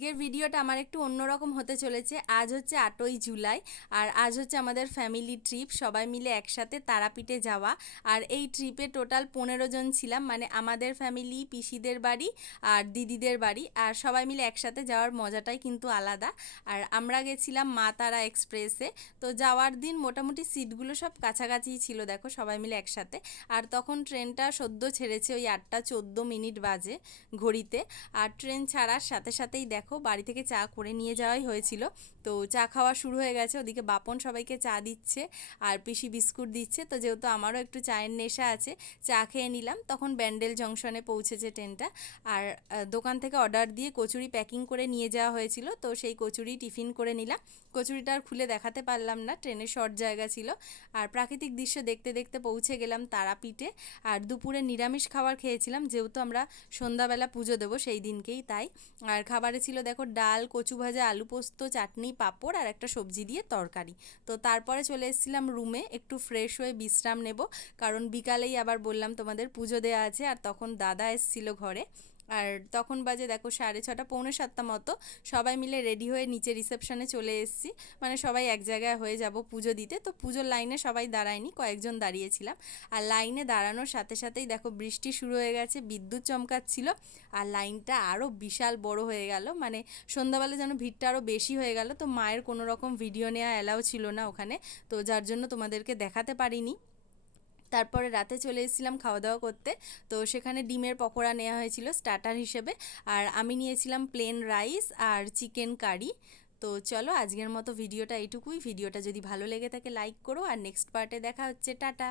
আজকের ভিডিওটা আমার একটু অন্যরকম হতে চলেছে। আজ হচ্ছে 8ই জুলাই আর আজ হচ্ছে আমাদের ফ্যামিলি ট্রিপ, সবাই মিলে একসাথে তারাপীঠে যাওয়া। আর এই ট্রিপে টোটাল 15 জন ছিলাম, মানে আমাদের ফ্যামিলি, পিসিদের বাড়ি আর দিদিদের বাড়ি, আর সবাই মিলে একসাথে যাওয়ার মজাটাই কিন্তু আলাদা। আর আমরা গেছিলাম মা তারা এক্সপ্রেসে। তো যাওয়ার দিন মোটামুটি সিটগুলো সব কাছাকাছিই ছিল, দেখো সবাই মিলে একসাথে। আর তখন ট্রেনটা সদ্য ছেড়েছে, ওই 8টা 14 মিনিট বাজে ঘড়িতে। আর ট্রেন ছাড়ার সাথে সাথেই দেখো বাড়ি থেকে চা করে নিয়ে যাওয়াই হয়েছিল। তো চা খাওয়া শুরু হয়ে গেছে, ওদিকে বাপন সবাইকে চা দিচ্ছে আর পিসি বিস্কুট দিচ্ছে। তো যেহেতু আমারও একটু চায়ের নেশা আছে, চা খেয়ে নিলাম। তখন ব্যান্ডেল জংশনে পৌঁছেছে ট্রেনটা। আর দোকান থেকে অর্ডার দিয়ে কচুরি প্যাকিং করে নিয়ে যাওয়া হয়েছিল, তো সেই কচুরি টিফিন করে নিলাম। কচুরিটা আর খুলে দেখাতে পারলাম না, ট্রেনে শর্ট জায়গা ছিল। আর প্রাকৃতিক দৃশ্য দেখতে দেখতে পৌঁছে গেলাম তারাপীঠে। আর দুপুরে নিরামিষ খাবার খেয়েছিলাম, যেহেতু আমরা সন্ধ্যাবেলা পুজো দেবো সেই দিনকেই, তাই। আর খাবারে ছিল দেখো ডাল, কচু ভাজা, আলু পোস্ত, চাটনি, পাঁপড় আর একটা সবজি দিয়ে তরকারি। তো তারপরে চলে এসেছিলাম রুমে একটু ফ্রেশ হয়ে বিশ্রাম নেব, কারণ বিকালেই আবার বললাম তোমাদের পুজো দেওয়া আছে। আর তখন দাদা এসেছিল ঘরে। আর তখন বাজে দেখো 6:30 পৌনে 7টা মতো। সবাই মিলে রেডি হয়ে নিচে রিসেপশনে চলে এসেছি, মানে সবাই এক জায়গায় হয়ে যাব পুজো দিতে। তো পুজোর লাইনে সবাই দাঁড়ায়নি, কয়েকজন দাঁড়িয়েছিলাম। আর লাইনে দাঁড়ানোর সাথে সাথেই দেখো বৃষ্টি শুরু হয়ে গেছে, বিদ্যুৎ চমকাচ্ছিল। আর লাইনটা আরও বিশাল বড় হয়ে গেল, মানে সন্ধ্যাবেলা যেন ভিড়টা আরও বেশি হয়ে গেল। তো মায়ের কোনো রকম ভিডিও নেওয়া অ্যালাউ ছিল না ওখানে, তো যার জন্য তোমাদেরকে দেখাতে পারিনি। তারপরে রাতে চলে এসেছিলাম খাওয়া দাওয়া করতে। তো সেখানে ডিমের পকোড়া নেওয়া হয়েছিল স্টার্টার হিসেবে, আর আমি নিয়েছিলাম প্লেন রাইস আর চিকেন কারি। তো চলো আজকের মতো ভিডিওটা এইটুকুই। ভিডিওটা যদি ভালো লেগে থাকে লাইক করো, আর নেক্সট পার্টে দেখা হচ্ছে। টাটা।